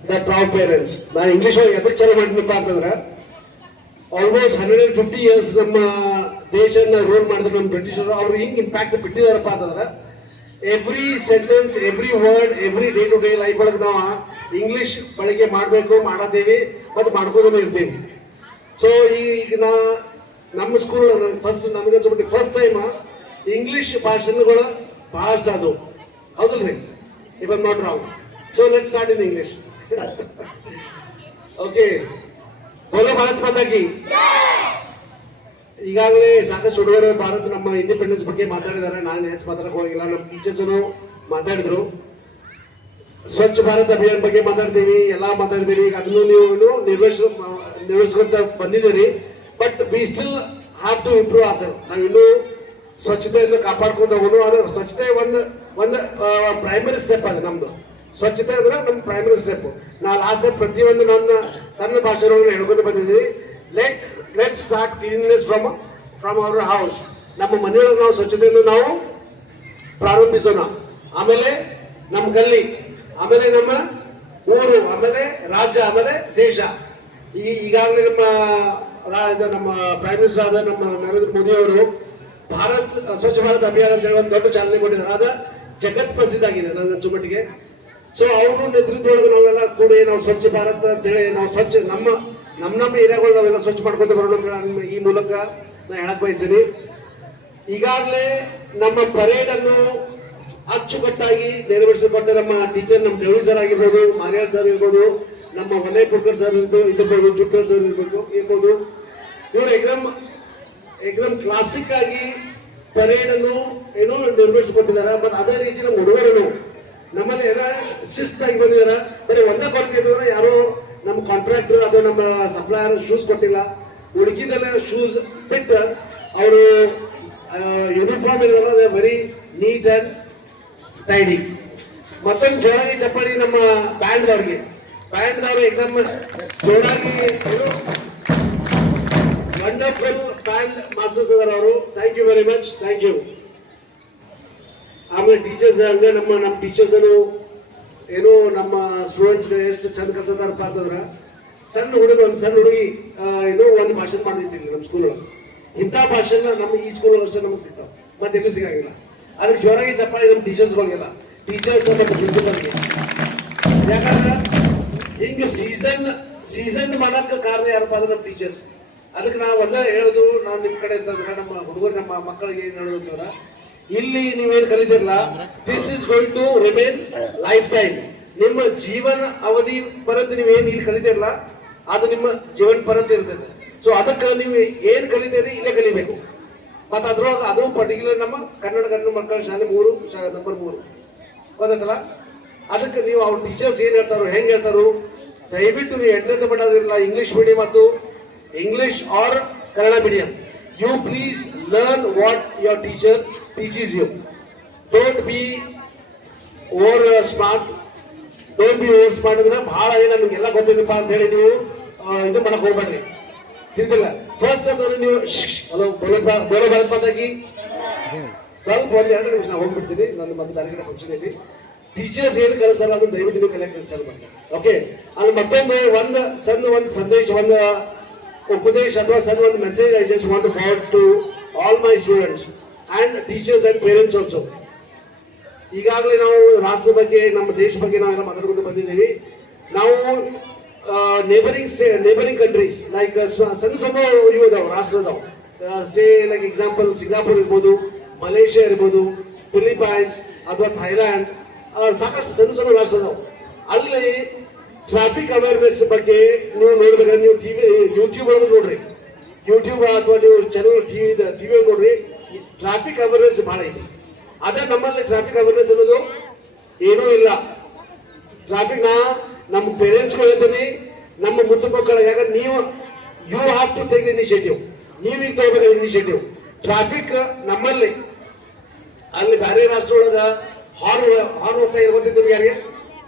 the proud parents. ನಾನು ಇಂಗ್ಲಿಷ್ ಒಳಗೆ ಎದಕ್ಕೆ ಚಾಲು ಮಾಡಿದ್ನಪ್ಪ ಅಂತಂದ್ರೆ, ಆಲ್ಮೋಸ್ಟ್ 150 ಇಯರ್ಸ್ ನಮ್ಮ ದೇಶನ ರೂಲ್ ಮಾಡಿದ್ರು ನಮ್ಮ ಬ್ರಿಟಿಷರು. ಅವ್ರು ಹಿಂಗೆ ಇಂಪ್ಯಾಕ್ಟ್ ಬಿಟ್ಟಿದಾರಪ್ಪ ಅಂತಂದ್ರೆ, every sentence, every word, every day to day life ಒಳಗೆ ನಾವು ಇಂಗ್ಲಿಷ್ ಬಳಕೆ ಮಾಡಬೇಕು, ಮಾಡದೇವಿ ಮತ್ತು ಮಾಡ್ಕೊಂಡು ಇರ್ತೀವಿ. ಸೊ ಈಗ ನಮ್ಮ ಸ್ಕೂಲ್ ಫಸ್ಟ್ ನಮಗನ್ಸ್ಬಿಟ್ಟು ಫಸ್ಟ್ ಟೈಮ್ ಇಂಗ್ಲಿಷ್ ಭಾಷಣಗಳು ಬಹಳಷ್ಟು ಅದು, ಹೌದಲ್ರಿ? If I not wrong. So let start in English. Okay. बोलो भारत माता की. ಈಗಾಗಲೇ ಸಾಕಷ್ಟು ಹುಡುಗರು ಭಾರತ ನಮ್ಮ ಇಂಡಿಪೆಂಡೆನ್ಸ್ ಬಗ್ಗೆ ಮಾತಾಡಿದ್ದಾರೆ. ನಾನು ಹೆಚ್ಚು ಮಾತಾಡಕ್ ಹೋಗಿಲ್ಲ. ನಮ್ಮ ಟೀಚರ್ಸ್ ಮಾತಾಡಿದ್ರು. ಸ್ವಚ್ಛ ಭಾರತ್ ಅಭಿಯಾನ ಬಗ್ಗೆ ಮಾತಾಡ್ತೀವಿ, ಎಲ್ಲಾ ಮಾತಾಡ್ತೀವಿ. ಅದನ್ನು ನೀವು ನಿರ್ವಹಿಸ್ಕೊಂತ ಬಂದಿದ್ದೀರಿ. But we still have to improve our self. ನಾವು ಇನ್ನೂ ಸ್ವಚ್ಛತೆಯನ್ನು ಕಾಪಾಡ್ಕೊಂಡು ಹೋಗೋದು. ಆದ್ರೆ ಸ್ವಚ್ಛತೆ ಒಂದು ಪ್ರೈಮರಿ ಸ್ಟೆಪ್ ಅದು ನಮ್ದು. ಸ್ವಚ್ಛತೆ ಅಂದ್ರೆ ನಮ್ಮ ಪ್ರೈಮರಿ ಸ್ಟೆಪ್. ನಾ ಲಾಸ್ಟ್ ಟೈಮ್ ಪ್ರತಿಯೊಂದು ನನ್ನ ಸಣ್ಣ ಭಾಷೆಗಳನ್ನು ಹೇಳ್ಕೊಂಡು ಬಂದಿದ್ದೀವಿ. Let start cleanness from our house. ನಮ್ಮ ಮನೆಯೊಳಗೆ ನಾವು ಸ್ವಚ್ಛತೆಯನ್ನು ನಾವು ಪ್ರಾರಂಭಿಸೋಣ. ಆಮೇಲೆ ನಮ್ಮ ಗಲ್ಲಿ, ಆಮೇಲೆ ನಮ್ಮ ಊರು, ಆಮೇಲೆ ರಾಜ್ಯ, ಆಮೇಲೆ ದೇಶ. ಈಗಾಗಲೇ ನಮ್ಮ ಪ್ರೈಮ್ ಮಿನಿಸ್ಟರ್ ಆದ ನಮ್ಮ ನರೇಂದ್ರ ಮೋದಿ ಅವರು ಸ್ವಚ್ಛ ಭಾರತ್ ಅಭಿಯಾನ ಅಂತ ಹೇಳಿ ಒಂದು ದೊಡ್ಡ ಚಾಲನೆ ಕೊಟ್ಟಿದ್ದಾರೆ. ಅದು ಜಗತ್ ಪ್ರಸಿದ್ಧ ಆಗಿದೆ ನನ್ನ ಅನ್ಸುಮಟ್ಟಿಗೆ. ಸೊ ಅವರು ನೇತೃತ್ವದೊಳಗೆ ನಾವೆಲ್ಲ ಕೂಡಿ ನಾವು ಸ್ವಚ್ಛ ಭಾರತ್ ಅಂತ ಹೇಳಿ ನಾವು ಸ್ವಚ್ಛ ನಮ್ಮ ಏರಿಯಾಗಳು ನಾವೆಲ್ಲ ಸ್ವಚ್ಛ ಮಾಡ್ಕೊಂಡು ಬರೋಣ ಈ ಮೂಲಕ ನಾನು ಹೇಳಕ್ ಬಯಸ್ತೀನಿ. ಈಗಾಗಲೇ ನಮ್ಮ ಪರೇಡ್ ಅನ್ನು ಅಚ್ಚುಕಟ್ಟಾಗಿ ನೆರವೇರಿಸಿಕೊಟ್ಟ ನಮ್ಮ ಟೀಚರ್, ನಮ್ಮ ದೇವಿ ಸರ್ ಆಗಿರ್ಬೋದು, ಮಾರಿಯಾಳ್ ಸರ್ ಇರ್ಬೋದು, ನಮ್ಮ ವಲಯ ಪುಡ್ಕರ್ ಸರ್ ಇರ್ಬೋದು, ಜುಟ್ಟರ್ ಸರ್ ಇರ್ಬೋದು. ಇವರು ಎಕ್ದಮ್ ಕ್ಲಾಸಿಕ್ ಆಗಿ ಪರೇಡ್ ಅನ್ನು ಏನೋ ನಿರ್ವಹಿಸಿಕೊಟ್ಟಿದ್ದಾರೆ. ಬಟ್ ಅದೇ ರೀತಿ ನಮ್ಮ ಹುಡುಗರು ನಮ್ಮಲ್ಲಿ ಎಲ್ಲ ಶಿಸ್ತಾಗಿ ಬಂದಿದ್ದಾರೆ. ಬರೀ ಒಂದೇ ಕೊರತೆ ಇದ್ದವ್ರೆ, ಯಾರೋ ನಮ್ಮ ಕಾಂಟ್ರಾಕ್ಟರ್ ಅಥವಾ ನಮ್ಮ ಸಪ್ಲೈಯರ್ ಶೂಸ್ ಕೊಟ್ಟಿಲ್ಲ. ಹುಡುಕಿದೆಲ್ಲ ಶೂಸ್ ಬಿಟ್ಟು ಅವರು ಯೂನಿಫಾರ್ಮ್ ಇರೋದು ವೆರಿ ನೀಟ್ ಅಂಡ್ ಟೈಡಿ. ಮತ್ತೊಂದು ಜೋರಾಗಿ ಚಪ್ಪಾಳಿ ನಮ್ಮ ಬ್ಯಾಂಡ್ದವ್ರಿಗೆ. ಬ್ಯಾಂಡ್ದವ್ರು ಎಕ್ದಮ್ ಜೋರಾಗಿ ವಂಡರ್ಫುಲ್ ಬ್ಯಾಂಡ್ ಮಾಸ್ಟರ್ಸ್ ಅದಾರ ಅವರು. Thank you very much, thank you. ಆಮೇಲೆ ಟೀಚರ್ಸ್ ಹಂಗೆ ನಮ್ಮ ಟೀಚರ್ಸ್ ಏನೋ ನಮ್ಮ ಸ್ಟೂಡೆಂಟ್ಸ್ ಎಷ್ಟು ಚಂದ ಕಲ್ಸದಾರಪ್ಪ ಅಂತಂದ್ರ, ಸಣ್ಣ ಹುಡುಗಿ ಏನೋ ಒಂದು ಭಾಷಣ ಮಾಡಿರ್ತಿಲ್ಲ ನಮ್ಮ ಸ್ಕೂಲ್ ಒಳಗೆ. ಇಂಥ ಭಾಷಣ ನಮ್ಮ ಈ ಸ್ಕೂಲ್ ಅಷ್ಟೇ ನಮ್ಗೆ ಸಿಗ್ತಾವ, ಮತ್ತೆಲ್ಲೂ ಸಿಗಂಗಿಲ್ಲ. ಅದಕ್ಕೆ ಜೋರಾಗಿ ಚಪ್ಪಾಳಿ ನಮ್ಮ ಟೀಚರ್ಸ್ಗಳಿಗೆಲ್ಲ, ಟೀಚರ್ಸ್ ಮತ್ತು ಪ್ರಿನ್ಸಿಪಲ್ಗೆ. ಯಾಕಂದ್ರೆ ಹಿಂಗೆ ಸೀಸನ್ ಮಾಡಕ್ ಕಾರಣ ಯಾರಪ್ಪ ಅಂದ್ರೆ ನಮ್ಮ ಟೀಚರ್ಸ್. ಅದಕ್ಕೆ ನಾವು ಒಂದೇ ಹೇಳೋದು, ನಾವು ನಿಮ್ ಕಡೆ ಅಂತಂದ್ರೆ ನಮ್ಮ ಹುಡುಗರು ನಮ್ಮ ಮಕ್ಕಳಿಗೆ ಏನ್ ಹೇಳೋದು ಅಂತಂದ್ರ, ಇಲ್ಲಿ ನೀವೇನ್ ಕಲಿತಿರಲ್ಲ, this is going to remain lifetime. ನಿಮ್ಮ ಜೀವನ ಅವಧಿ ಪರಂತ ನೀವೇನ್ ಇಲ್ಲಿ ಕಲಿತಿರಲ್ಲ, ಅದು ನಿಮ್ಮ ಜೀವನ ಪರಂತ ಇರ್ತದೆ. ಸೊ ಅದಕ್ಕೆ ನೀವು ಏನ್ ಕಲಿತೀರಿ ಇಲ್ಲೇ ಕಲಿಬೇಕು. ಮತ್ತೆ ಅದ್ರೊಳಗೆ ಅದು ಪರ್ಟಿಕ್ಯುಲರ್ ನಮ್ಮ ಕನ್ನಡ ಮಕ್ಕಳ ಶಾಲೆ ನಂಬರ್ 3 ಗೊತ್ತಲ್ಲ. ಅದಕ್ಕೆ ನೀವು ಅವ್ರ ಟೀಚರ್ಸ್ ಏನ್ ಹೇಳ್ತಾರೋ, ಹೆಂಗ್ ಹೇಳ್ತಾರೋ, ದಯವಿಟ್ಟು ನೀವು ಎಂಟನೇ ಮಾಡೋದಿಲ್ಲ ಇಂಗ್ಲಿಷ್ ಮೀಡಿಯಂ ಮತ್ತು English or Kannada medium. You please learn what your teacher teaches you. Don't be over smart. ಅಂದ್ರೆ ಬಹಳ ನಮಗೆಲ್ಲ ಗೊತ್ತಿಲ್ಲಪ್ಪ ಅಂತ ಹೇಳಿ ನೀವು ಇದು ಮಾಡಕ್ ಹೋಗ್ಬೇಡ್ರಿ. ತಿಳಿದಿಲ್ಲ. ಫಸ್ಟ್ ಅಂದ್ರೆ ನೀವು ಬೋಲೋ ಭಾರತ್ ಮಾತಾಗಿ ಸ್ವಲ್ಪ ಒಂದು 2 ನಿಮಿಷ ನಾವು ಹೋಗ್ಬಿಡ್ತೀನಿ. ನನ್ನ ಮತ್ತೆ ಬೇರೆ ಫಂಕ್ಷನ್ ಐತಿ. ಟೀಚರ್ಸ್ ಏನು ಕಲಿಸಲ್ಲ ಅದನ್ನ ದಯವಿಟ್ಟು ನೀವು ಕಲಿಯಕ್ಕೆ ಚಾಲು ಮಾಡಿ. ಓಕೆ, ಅಲ್ಲಿ ಮತ್ತೊಮ್ಮೆ ಒಂದು ಸಂದೇಶ, ಒಂದು ಉಪದೇಶ ಅಥವಾ ಸಣ್ಣ ಒಂದು message I just want to forward to all my students and teachers and parents also. ಈಗಾಗಲೇ ನಾವು ರಾಷ್ಟ್ರ ಬಗ್ಗೆ, ನಮ್ಮ ದೇಶ ಬಗ್ಗೆ ನಾವೆಲ್ಲ ಮಾತಾಡ್ಕೊಂಡು ಬಂದಿದ್ದೀವಿ. ನಾವು ನೇಬರಿಂಗ್ ಕಂಟ್ರೀಸ್ ಲೈಕ್ ಸಣ್ಣ ಇವು ಇದಾವೆ, ರಾಷ್ಟ್ರ ಇದಾವೆ. ಸೇ ಲೈಕ್ ಎಕ್ಸಾಂಪಲ್ ಸಿಂಗಾಪುರ್ ಇರ್ಬೋದು, ಮಲೇಷಿಯಾ ಇರ್ಬೋದು, ಫಿಲಿಪೈನ್ಸ್ ಅಥವಾ ಥೈಲ್ಯಾಂಡ್, ಸಾಕಷ್ಟು ಸಣ್ಣ ರಾಷ್ಟ್ರ ಇದಾವೆ. ಅಲ್ಲಿ ಟ್ರಾಫಿಕ್ ಅವೇರ್ನೆಸ್ ಬಗ್ಗೆ ನೀವು ನೋಡ್ಬೇಕಾದ್ರೆ ನೀವು ಯೂಟ್ಯೂಬ್ ಒಳಗೆ ನೋಡ್ರಿ, ಯೂಟ್ಯೂಬ್ ಅಥವಾ ನೀವು ಚಾನಲ್ ಟಿವಿ ನೋಡ್ರಿ, ಟ್ರಾಫಿಕ್ ಅವೇರ್ನೆಸ್ ಬಹಳ ಇದೆ. ಅದೇ ನಮ್ಮಲ್ಲಿ ಟ್ರಾಫಿಕ್ ಅವೇರ್ನೆಸ್ ಅನ್ನೋದು ಏನೂ ಇಲ್ಲ. ಟ್ರಾಫಿಕ್ ನಮ್ಮ ಪೇರೆಂಟ್ಸ್ಗಳು ಹೇಳ್ತೀನಿ, ನಮ್ಮ ಮುದ್ದು ಮಕ್ಕಳು. ಯಾಕಂದ್ರೆ ನೀವು you have to take initiative. ನೀವೀಗ ತಗೋಬೇಕಾದ ಇನಿಷಿಯೇಟಿವ್. ಟ್ರಾಫಿಕ್ ನಮ್ಮಲ್ಲಿ, ಅಲ್ಲಿ ಬೇರೆ ರಾಷ್ಟ್ರ ಒಳಗ ಹಾರ್ನ್ ಹೊತ್ತಾಗಿ ಗೊತ್ತಿದ್ದು ಯಾರಿಗೆ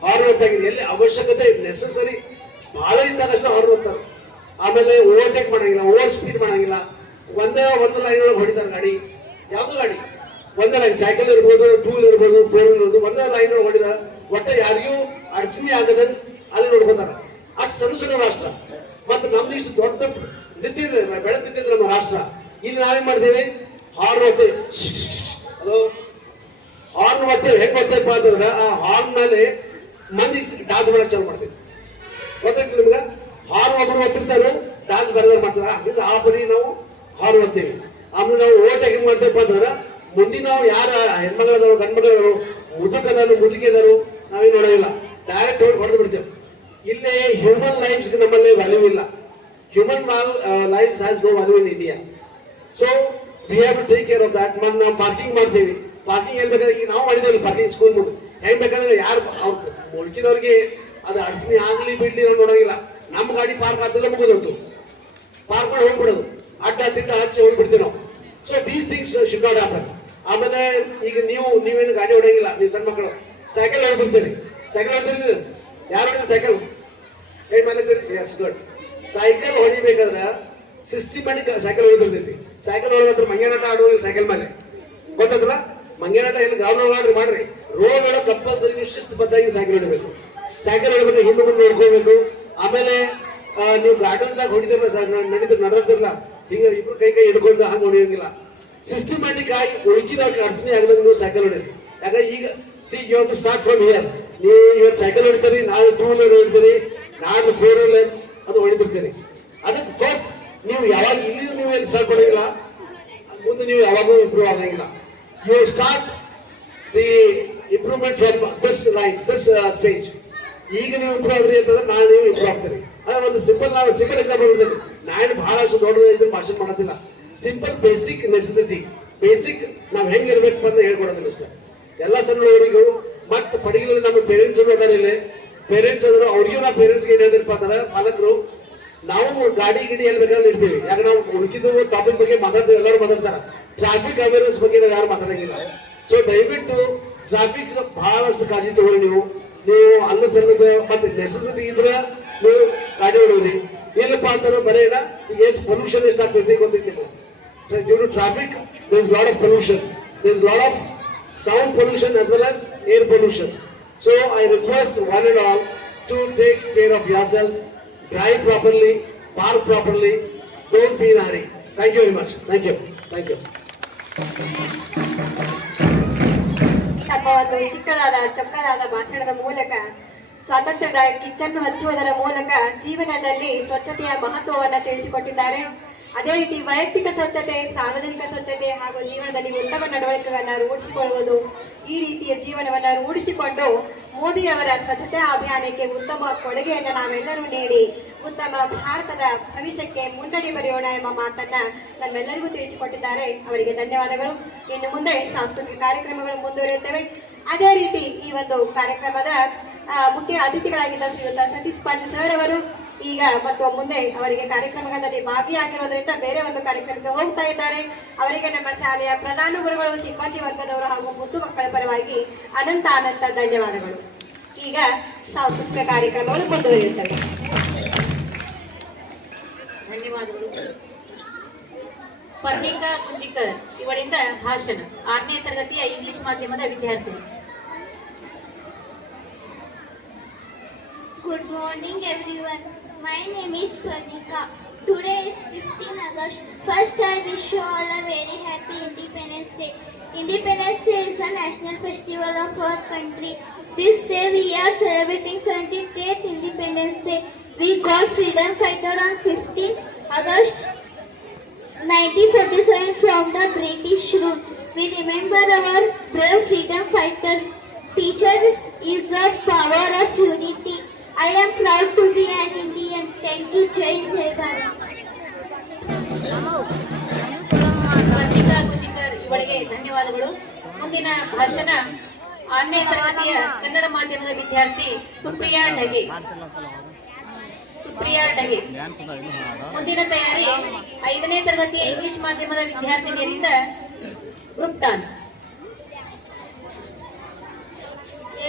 ಹಾರ್ನ್ ಹೊತ್ತಾಗಿದೆ. ಎಲ್ಲಿ ಅವಶ್ಯಕತೆ ನೆಸೆಸರಿ ಬಹಳ ಇದ್ದಾಗ ಅಷ್ಟೇ ಹಾರ್ನ್ ಹೊತ್ತಾರೆ. ಆಮೇಲೆ ಓವರ್ಟೇಕ್ ಮಾಡಂಗಿಲ್ಲ, ಓವರ್ ಸ್ಪೀಡ್ ಮಾಡಂಗಿಲ್ಲ. ಒಂದು ಲೈನ್ ಒಳಗೆ ಹೊಡಿತಾರೆ ಗಾಡಿ, ಯಾವ್ದು ಗಾಡಿ ಒಂದೇ ಲೈನ್, ಸೈಕಲ್ ಇರ್ಬೋದು, 2 ವೀಲರ್ ಇರ್ಬೋದು, 4 ವೀಲರ್ ಇರ್ಬೋದು, ಒಂದೇ ಲೈನ್ ಒಳಗೆ ಹೊಡಿದ ಒಟ್ಟೆ ಯಾರಿಗೂ ಅಡಚಣೆ ಆಗದ ಅಲ್ಲಿ ನೋಡ್ಕೊತಾರ. ಅಷ್ಟು ಸಣ್ಣ ರಾಷ್ಟ್ರ. ಮತ್ತೆ ನಮ್ದು ಇಷ್ಟು ದೊಡ್ಡ ಬೆಳೆದಿದ್ದ ನಮ್ಮ ರಾಷ್ಟ್ರ. ಇಲ್ಲಿ ನಾವೇನ್ ಮಾಡ್ತೇವೆ, ಹಾರ್ನ್ ಹೊತ್ತೇವೆ. ಹಲೋ, ಹಾರ್ನ್ ಹೊತ್ತೇವೆ. ಹೆಂಗ್ ಹೊತ್ತೇಪ್ಪ ಅಂತಂದ್ರೆ ಆ ಹಾರ್ನ್ ನಲ್ಲಿ ಮಂದಿ ಡಾನ್ಸ್ ಮಾಡಕ್ ಚಾಲು ಮಾಡ್ತೇವೆ. ಗೊತ್ತಾಗ್ತದೆ ನಿಮ್ಗ? ಹಾರ್ನ್ ಒಬ್ರು ಹೊತ್ತಿರ್ತಾರೆ, ಡಾನ್ಸ್ ಬರೆದಾರ ಮಾಡ್ತಾರೆ. ಆ ಬರೀ ನಾವು ಹಾರ್ನ್ ಹೊತ್ತೇವೆ. ಆಮೇಲೆ ನಾವು ಓವರ್ಟೇಕ್ ಹೆಂಗ್ ಮಾಡ್ತೇವಪ್ಪ ಅಂತಂದ್ರೆ, ಮುಂದಿನ ನಾವು ಯಾರ ಹೆಣ್ಮಗಳದಾರು ಗಂಡ್ಮಗಳದಾರು ಮುದುಕಿದಾರು ನಾವೇನ್ ನೋಡೋದಿಲ್ಲ, ಡೈರೆಕ್ಟ್ ಹೋಗಿ ಹೊಡೆದು ಬಿಡ್ತೇವೆ. ಇಲ್ಲೇ ಹ್ಯೂಮನ್ ಲೈಫ್ಸ್ ನಮ್ಮಲ್ಲಿ ವ್ಯಾಲ್ಯೂ ಇಲ್ಲ. Human lifes has no value in India. So we have to take care of that. ಮತ್ತೆ ನಾವು ಪಾರ್ಕಿಂಗ್ ಮಾಡ್ತೀವಿ, ಪಾರ್ಕಿಂಗ್ ಎಲ್ಲಿ ಬೇಕಾದ್ರೆ ಈಗ ನಾವು ಮಾಡಿದೇವಲ್ಲ ಪಾರ್ಕಿಂಗ್ ಸ್ಕೂಲ್ ಮುಂದೆ ಹೆಂಗ್ ಬೇಕಾದ್ರೆ ಯಾರು ಉಳ್ಕಿದವ್ರಿಗೆ ಅದು ಅಡಚಣೆ ಆಗ್ಲಿ ಬಿಡ್ಲಿ ನಾವು ನೋಡೋಂಗಿಲ್ಲ. ನಮ್ಮ ಗಾಡಿ ಪಾರ್ಕ್ ಆಗ್ತಿಲ್ಲ ಮುಗಿದೋಯ್ತು, ಪಾರ್ಕ್ ಮಾಡಿ ಹೋಗ್ಬಿಡೋದು, ಅಡ್ಡ ತಿಡ್ಡ ಹಚ್ಚಿ ಹೋಗ್ಬಿಡ್ತೀವಿ ನಾವು. So these things should not happen. ಆಮೇಲೆ ಈಗ ನೀವೇನು ಗಾಡಿ ಹೊಡೆಯಂಗಿಲ್ಲ, ನೀವು ಸಣ್ಣ ಮಕ್ಕಳು ಸೈಕಲ್ ಹೊಡ್ಬಿಡ್ತೀರಿ, ಸೈಕಲ್ ಹೊಡ್ತೀರಿ, ಯಾರು ಹೊಡಿದ್ರೆ ಸೈಕಲ್ ಕೈ ಮೇಲೆ ಎಸ್ ಗುಡ್. ಸೈಕಲ್ ಹೊಡಿಬೇಕಾದ್ರೆ ಸಿಸ್ಟಮ್ಯಾಟಿಕ್ ಸೈಕಲ್ ಹೊಡಿದಿರ್ತೈತಿ. ಸೈಕಲ್ ಹೊಡೆದ್ರೆ ಮಂಗ್ಯಾನಾಟ ಆಡುವ ಸೈಕಲ್ ಮೇಲೆ ಗೊತ್ತಲ್ಲ, ಮಂಗ್ಯಾನಾಟ ಎಲ್ಲಿ ಗ್ರೌಂಡ್ ಆಡ್ರಿ ಮಾಡ್ರಿ, ರೋಡ್ ಹೇಳೋ ಕಂಪಲ್ಸರಿ ನೀವು ಶಿಸ್ತುಬದ್ಧಾಗಿ ಸೈಕಲ್ ಹೊಡಿಬೇಕು. ಸೈಕಲ್ ಹೊಡಿಬೇಕು, ಹಿಂದೆ ಮುಂದೆ ನೋಡ್ಕೋಬೇಕು. ಆಮೇಲೆ ನೀವು ಗಾರ್ಡನ್ದಾಗ ನಡೆದಿರ್ತಿರಲ್ಲ, ಹಿಂಗ ಇಬ್ರು ಕೈ ಹಿಡ್ಕೊಂಡು ಹಂಗೆ ಹೊಡಿಯೋಂಗಿಲ್ಲ. ಸಿಸ್ಟಮ್ಯಾಟಿಕ್ ಆಗಿ ಉಳುಕಿದವ್ರಿಗೆ ಅಡಚಣೆ ಆಗದಂಗೆ ನೀವು ಸೈಕಲ್ ಹೊಡಿರಿ. ಯಾಕಂದ್ರೆ ಈಗ you have to start from here. ನೀವು ಇವತ್ತು ಸೈಕಲ್ ಹೊಡಿತೀರಿ, ನಾಳೆ 2 ವೀಲರ್ ಹೊಡಿತೀರಿ, ನಾಳೆ 4 ವೀಲರ್ ಅದು ಹೊಡಿತಿರ್ತೀರಿ. ಅದಕ್ಕೆ ಫಸ್ಟ್ ನೀವು ಯಾವಾಗ ಇಲ್ಲಿ ನೀವು ಏನು ಸ್ಟಾರ್ಟ್ ಮಾಡೋದಿಲ್ಲ, ಮುಂದೆ ನೀವು ಯಾವಾಗೂ ಇಂಪ್ರೂವ್ ಆಗಂಗಿಲ್ಲ. You start the improvement from this life, this stage. ಈಗ ನೀವು ಇಂಪ್ರೂವ್ ಆದ್ರಿ ಅಂತಂದ್ರೆ ನಾಳೆ ನೀವು ಇಂಪ್ರೂವ್ ಆಗ್ತೀರಿ. ಅದ್ರ ಒಂದು ಸಿಂಪಲ್ ಎಕ್ಸಾಂಪಲ್ ಇರ್ತದೆ. ನಾನು ಬಹಳಷ್ಟು ದೊಡ್ಡದ ಇದ್ರ ಭಾಷಣ ಮಾಡೋದಿಲ್ಲ. ಸಿಂಪಲ್ ಬೇಸಿಕ್ ನೆಸೆಸಿಟಿ, ಬೇಸಿಕ್ ನಾವ್ ಹೆಂಗಿರ್ಬೇಕು ಅಂತ ಹೇಳ್ಕೊಡೋದಿಲ್ಲ ಅಷ್ಟೇ. ಎಲ್ಲ ಸಣ್ಣವರಿಗೂ ಮತ್ತೆ ಪಡಿಗಳು ನಮ್ಮ ಪೇರೆಂಟ್ಸ್ ಅದಾರ ಇಲ್ಲಿ, ಪೇರೆಂಟ್ಸ್ ಆದ್ರು ಅವ್ರಿಗೂ ನಾವು ಪೇರೆಂಟ್ಸ್ಗೆ ಏನ್ ಹೇಳಿದ್ರಪ್ಪ ಅಂದ್ರೆ ಪಾಲಕರು, ನಾವು ಗಾಡಿ ಗಿಡಿ ಎಲ್ಲಿ ಬೇಕಾದ್ರೆ ಇರ್ತೀವಿ. ಯಾಕೆ ನಾವು ಉಳುಕಿದ್ದು ಟಾಪಿಕ್ ಬಗ್ಗೆ ಮಾತಾಡ್ತೀವಿ, ಎಲ್ಲರೂ ಮಾತಾಡ್ತಾರ. ಟ್ರಾಫಿಕ್ ಅವೇರ್ನೆಸ್ ಬಗ್ಗೆ ನಾವು ಯಾರು ಮಾತಾಡಂಗಿಲ್ಲ. ಸೊ ದಯವಿಟ್ಟು ಟ್ರಾಫಿಕ್ ಬಹಳಷ್ಟು ಕಾಳಜಿ ತಗೊಳ್ಳಿ. ನೀವು ಅಲ್ಲ ಸಣ್ಣದ ಮತ್ತೆ ನೆಸೆಸಿಟಿ ಇದ್ರೆ ನೀವು ಗಾಡಿ ಹೊಡೋರಿ. ಏನಪ್ಪಾ ಅಂತಂದ್ರೆ ಬರೀ ಇಲ್ಲ, ಈಗ ಎಷ್ಟು ಪೊಲ್ಯೂಷನ್ ಎಷ್ಟಾಗ್ತೈತಿ ಗೊತ್ತಿಲ್ಲ. Due to traffic there is lot of pollution, there is lot of sound pollution as well as air pollution. So I request one and all to take care of yourself, drive properly, park properly, don't be in a hurry. Thank you very much. Thank you. Thank you. ತಮ್ಮ ಒಂದು ಚಿಕ್ಕದಾದ ಚೊಕ್ಕದಾದ ಭಾಷಣದ ಮೂಲಕ ಸ್ವಾತಂತ್ರ್ಯದ ಕಿಚ್ಚನ್ನು ಹಚ್ಚುವುದರ ಮೂಲಕ ಜೀವನದಲ್ಲಿ ಸ್ವಚ್ಛತೆಯ ಮಹತ್ವವನ್ನು ತಿಳಿಸಿಕೊಟ್ಟಿದ್ದಾರೆ. ಅದೇ ರೀತಿ ವೈಯಕ್ತಿಕ ಸ್ವಚ್ಛತೆ, ಸಾರ್ವಜನಿಕ ಸ್ವಚ್ಛತೆ ಹಾಗೂ ಜೀವನದಲ್ಲಿ ಉತ್ತಮ ನಡವಳಿಕೆಗಳನ್ನು ರೂಢಿಸಿಕೊಳ್ಳುವುದು, ಈ ರೀತಿಯ ಜೀವನವನ್ನು ರೂಢಿಸಿಕೊಂಡು ಮೋದಿಯವರ ಸ್ವಚ್ಛತಾ ಅಭಿಯಾನಕ್ಕೆ ಉತ್ತಮ ಕೊಡುಗೆಯನ್ನು ನಾವೆಲ್ಲರೂ ನೀಡಿ ಉತ್ತಮ ಭಾರತದ ಭವಿಷ್ಯಕ್ಕೆ ಮುನ್ನಡೆ ಬರೆಯೋಣ ಎಂಬ ಮಾತನ್ನ ನಮ್ಮೆಲ್ಲರಿಗೂ ತಿಳಿಸಿಕೊಟ್ಟಿದ್ದಾರೆ. ಅವರಿಗೆ ಧನ್ಯವಾದಗಳು. ಇನ್ನು ಮುಂದೆ ಸಾಂಸ್ಕೃತಿಕ ಕಾರ್ಯಕ್ರಮಗಳು ಮುಂದುವರಿಯುತ್ತವೆ. ಅದೇ ರೀತಿ ಈ ಒಂದು ಕಾರ್ಯಕ್ರಮದ ಮುಖ್ಯ ಅತಿಥಿಗಳಾಗಿದ್ದ ಶ್ರೀಯುತ ಸತೀಶ್ ಪಾಟೀಲ್ ಸರ್ ಅವರು ಈಗ ಮತ್ತು ಮುಂದೆ ಅವರಿಗೆ ಕಾರ್ಯಕ್ರಮದಲ್ಲಿ ಭಾಗಿಯಾಗಿರೋದ್ರಿಂದ ಬೇರೆ ಒಂದು ಕಾರ್ಯಕ್ರಮಕ್ಕೆ ಹೋಗ್ತಾ ಇದ್ದಾರೆ. ಅವರಿಗೆ ನಮ್ಮ ಶಾಲೆಯ ಪ್ರಧಾನ ಗುರುಗಳು, ಸಿಬ್ಬಂದಿ ವರ್ಗದವರು ಹಾಗೂ ಮುದ್ದು ಮಕ್ಕಳ ಪರವಾಗಿ ಅನಂತ ಧನ್ಯವಾದಗಳು. ಈಗ ಸಾಂಸ್ಕೃತಿಕ ಕಾರ್ಯಕ್ರಮಗಳು ಮುಂದುವರಿಯುತ್ತವೆ. ಧನ್ಯವಾದಗಳು. ಪರ್ಣಿಕಾ ಕುಂಜಿಕರ್ ಇವಳಿಂದ ಭಾಷಣ, 6ನೇ ತರಗತಿಯ ಇಂಗ್ಲಿಷ್ ಮಾಧ್ಯಮದ ವಿದ್ಯಾರ್ಥಿ. Good morning everyone. My name is Pranika. Today is 15 August. First I wish you all a very happy Independence Day. Independence Day is a national festival of our country. This day we are celebrating 78th Independence Day. We got freedom fighter on 15 August 1947 from the British rule. We remember our brave freedom fighters. Teacher is the power of unity. I am proud to be an Indian. Thank you. Jai Hind, Jai Bharat. Parnika ಕುಂಜಿಕರ್ ಇವಳಿಗೆ ಧನ್ಯವಾದಗಳು. ಮುಂದಿನ ಭಾಷಣ 6ನೇ ತರಗತಿಯ ಕನ್ನಡ ಮಾಧ್ಯಮದ ವಿದ್ಯಾರ್ಥಿ ಸುಪ್ರಿಯಾ ಡಗೆ. ಮುಂದಿನ ತಯಾರಿ 5ನೇ ತರಗತಿಯ ಇಂಗ್ಲಿಷ್ ಮಾಧ್ಯಮದ ವಿದ್ಯಾರ್ಥಿನಿಯರಿಂದ ಗ್ರೂಪ್ ಡಾನ್ಸ್.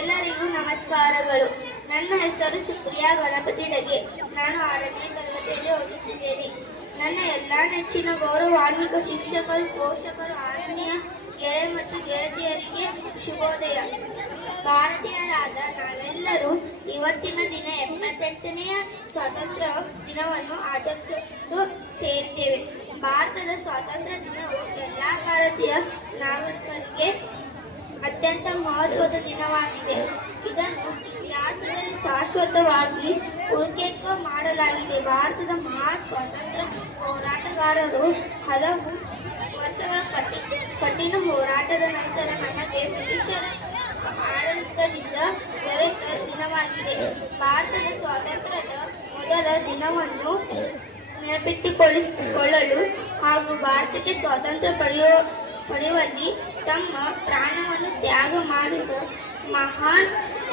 ಎಲ್ಲರಿಗೂ ನಮಸ್ಕಾರಗಳು. ನನ್ನ ಹೆಸರು ಸುಪ್ರಿಯಾ ಗಣಪತಿ ಡಗೆ. ನಾನು 6ನೇ ತರಗತಿಯಲ್ಲಿ ಓದುತ್ತಿದ್ದೇನೆ. ನನ್ನ ಎಲ್ಲ ನೆಚ್ಚಿನ ಗೌರವಾನ್ವಿತ ಶಿಕ್ಷಕರು, ಪೋಷಕರು, ಆತ್ಮೀಯ ಗೆಳೆಯ ಮತ್ತು ಗೆಳತಿಯರಿಗೆ ಶುಭೋದಯ. ಭಾರತೀಯರಾದ ನಾವೆಲ್ಲರೂ ಇವತ್ತಿನ ದಿನ 78ನೆಯ ಸ್ವಾತಂತ್ರ್ಯ ದಿನವನ್ನು ಆಚರಿಸಲು ಸೇರಿದ್ದೇವೆ. ಭಾರತದ ಸ್ವಾತಂತ್ರ್ಯ ದಿನವು ಎಲ್ಲ ಭಾರತೀಯ ನಾಗರಿಕರಿಗೆ ಅತ್ಯಂತ ಮಹತ್ವದ ದಿನವಾಗಿದೆ. ಇದನ್ನು ಇತಿಹಾಸದಲ್ಲಿ ಶಾಶ್ವತವಾಗಿ ಉಲ್ಲೇಖ ಮಾಡಲಾಗಿದೆ. ಭಾರತದ ಮಹಾ ಸ್ವಾತಂತ್ರ್ಯ ಹೋರಾಟಗಾರರು ಹಲವು ವರ್ಷಗಳ ಕಠಿಣ ಹೋರಾಟದ ನಂತರ ನಮಗೆ ಬ್ರಿಟಿಷರ ಆಡಳಿತದಿಂದ ದೊರೆತ ದಿನವಾಗಿದೆ. ಭಾರತದ ಸ್ವಾತಂತ್ರ್ಯದ ಮೊದಲ ದಿನವನ್ನು ನೆನಪಿಟ್ಟುಕೊಳ್ಳಲು ಹಾಗೂ ಭಾರತಕ್ಕೆ ಸ್ವಾತಂತ್ರ್ಯ ಪಡೆಯುವಲ್ಲಿ ತಮ್ಮ ಪ್ರಾಣವನ್ನು ತ್ಯಾಗ ಮಾಡಿದ ಮಹಾನ್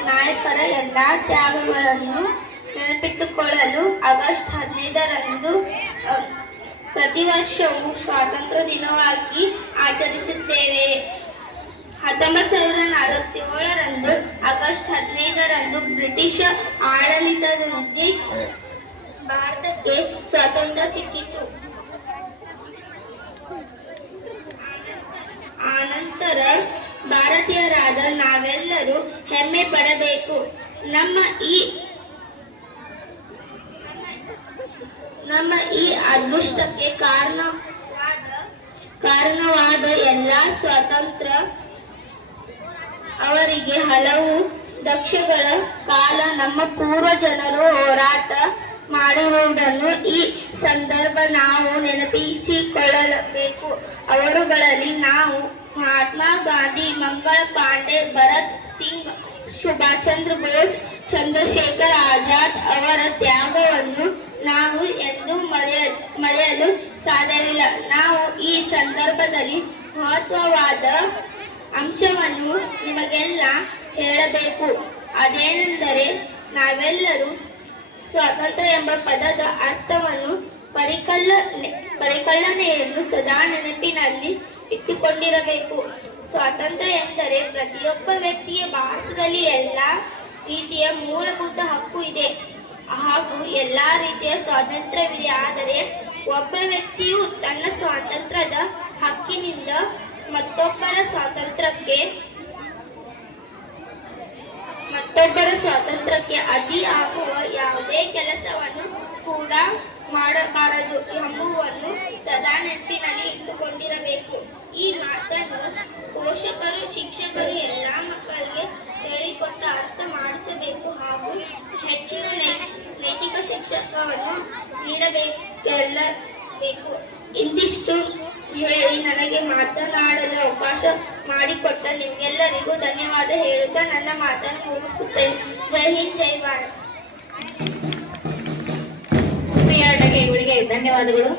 ನಾಯಕರ ಎಲ್ಲ ತ್ಯಾಗಗಳನ್ನು ನೆನಪಿಟ್ಟುಕೊಳ್ಳಲು ಆಗಸ್ಟ್ 15ರಂದು ಪ್ರತಿ ವರ್ಷವೂ ಸ್ವಾತಂತ್ರ್ಯ ದಿನವಾಗಿ ಆಚರಿಸುತ್ತೇವೆ. 1947ರಂದು ಆಗಸ್ಟ್ 15ರಂದು ಬ್ರಿಟಿಷ್ ಆಡಳಿತದಿಂದ ಭಾರತಕ್ಕೆ ಸ್ವಾತಂತ್ರ್ಯ ಸಿಕ್ಕಿತು. ಆನಂತರ ಭಾರತೀಯರಾದ ನಾವೆಲ್ಲರೂ ಹೆಮ್ಮೆ ಪಡಬೇಕು. ನಮ್ಮ ಈ ಅದೃಷ್ಟಕ್ಕೆ ಕಾರಣವಾದ ಎಲ್ಲ ಸ್ವಾತಂತ್ರ್ಯ ಅವರಿಗೆ ಹಲವು ದಶಕಗಳ ಕಾಲ ನಮ್ಮ ಪೂರ್ವಜನರು ಹೋರಾಟ ಮಾಡಿರುವುದನ್ನು ಈ ಸಂದರ್ಭ ನಾವು ನೆನಪಿಸಿಕೊಳ್ಳಬೇಕು. ಅವರುಗಳಲ್ಲಿ ನಾವು ಮಹಾತ್ಮ ಗಾಂಧಿ, ಮಂಗಳ ಪಾಂಡೆ, ಭರತ್ ಸಿಂಗ್, ಸುಭಾಷ್ ಚಂದ್ರ ಬೋಸ್, ಚಂದ್ರಶೇಖರ್ ಆಜಾದ್ ಅವರ ತ್ಯಾಗವನ್ನು ನಾವು ಎಂದೂ ಮರೆಯಲು ಸಾಧ್ಯವಿಲ್ಲ. ನಾವು ಈ ಸಂದರ್ಭದಲ್ಲಿ ಮಹತ್ವವಾದ ಅಂಶವನ್ನು ನಿಮಗೆಲ್ಲ ಹೇಳಬೇಕು. ಅದೇನೆಂದರೆ, ನಾವೆಲ್ಲರೂ ಸ್ವಾತಂತ್ರ್ಯ ಎಂಬ ಪದದ ಅರ್ಥವನ್ನು ಪರಿಕಲ್ಪನೆಯನ್ನು ಸದಾ ನೆನಪಿನಲ್ಲಿ ಇಟ್ಟುಕೊಂಡಿರಬೇಕು. ಸ್ವಾತಂತ್ರ್ಯ ಎಂದರೆ ಪ್ರತಿಯೊಬ್ಬ ವ್ಯಕ್ತಿಯ ಭಾರತದಲ್ಲಿ ಎಲ್ಲ ರೀತಿಯ ಮೂಲಭೂತ ಹಕ್ಕು ಇದೆ ಹಾಗೂ ಎಲ್ಲಾ ರೀತಿಯ ಸ್ವಾತಂತ್ರ್ಯವಿದೆ. ಆದರೆ ಒಬ್ಬ ವ್ಯಕ್ತಿಯು ತನ್ನ ಸ್ವಾತಂತ್ರ್ಯದ ಹಕ್ಕಿನಿಂದ ಮತ್ತೊಬ್ಬರ ಸ್ವಾತಂತ್ರ್ಯಕ್ಕೆ ಅಡ್ಡಿ ಆಗುವ ಯಾವುದೇ ಕೆಲಸವನ್ನು ಕೂಡ ಮಾಡಬಾರದು ಎಂಬುವನ್ನು ಸದಾ ನೆನಪಿನಲ್ಲಿ ಇಟ್ಟುಕೊಂಡಿರಬೇಕು. ಈ ಮಾತನ್ನು ಪೋಷಕರು, ಶಿಕ್ಷಕರು ಎಲ್ಲ ಮಕ್ಕಳಿಗೆ ಹೇಳಿಕೊಟ್ಟು ಅರ್ಥ ಮಾಡಿಸಬೇಕು ಹಾಗೂ ಹೆಚ್ಚಿನ ನೈತಿಕ ಶಿಕ್ಷಕವನ್ನು ನೀಡಬೇಕು. ಇಂದಿಷ್ಟು ಹೇಳಿ ನನಗೆ ಮಾತನಾಡಲು ಅವಕಾಶ ಮಾಡಿಕೊಟ್ಟ ನಿಮಗೆಲ್ಲರಿಗೂ ಧನ್ಯವಾದ ಹೇಳುತ್ತಾ ನನ್ನ ಮಾತನ್ನು ಮುಗಿಸುತ್ತೇನೆ. ಜೈ ಹಿಂದ್, ಜೈ ಭಾರತ್. ಸುಪ್ರಿಯಾ ಅಡ್ಡಗೆ ಇವಳಿಗೆ ಧನ್ಯವಾದಗಳು.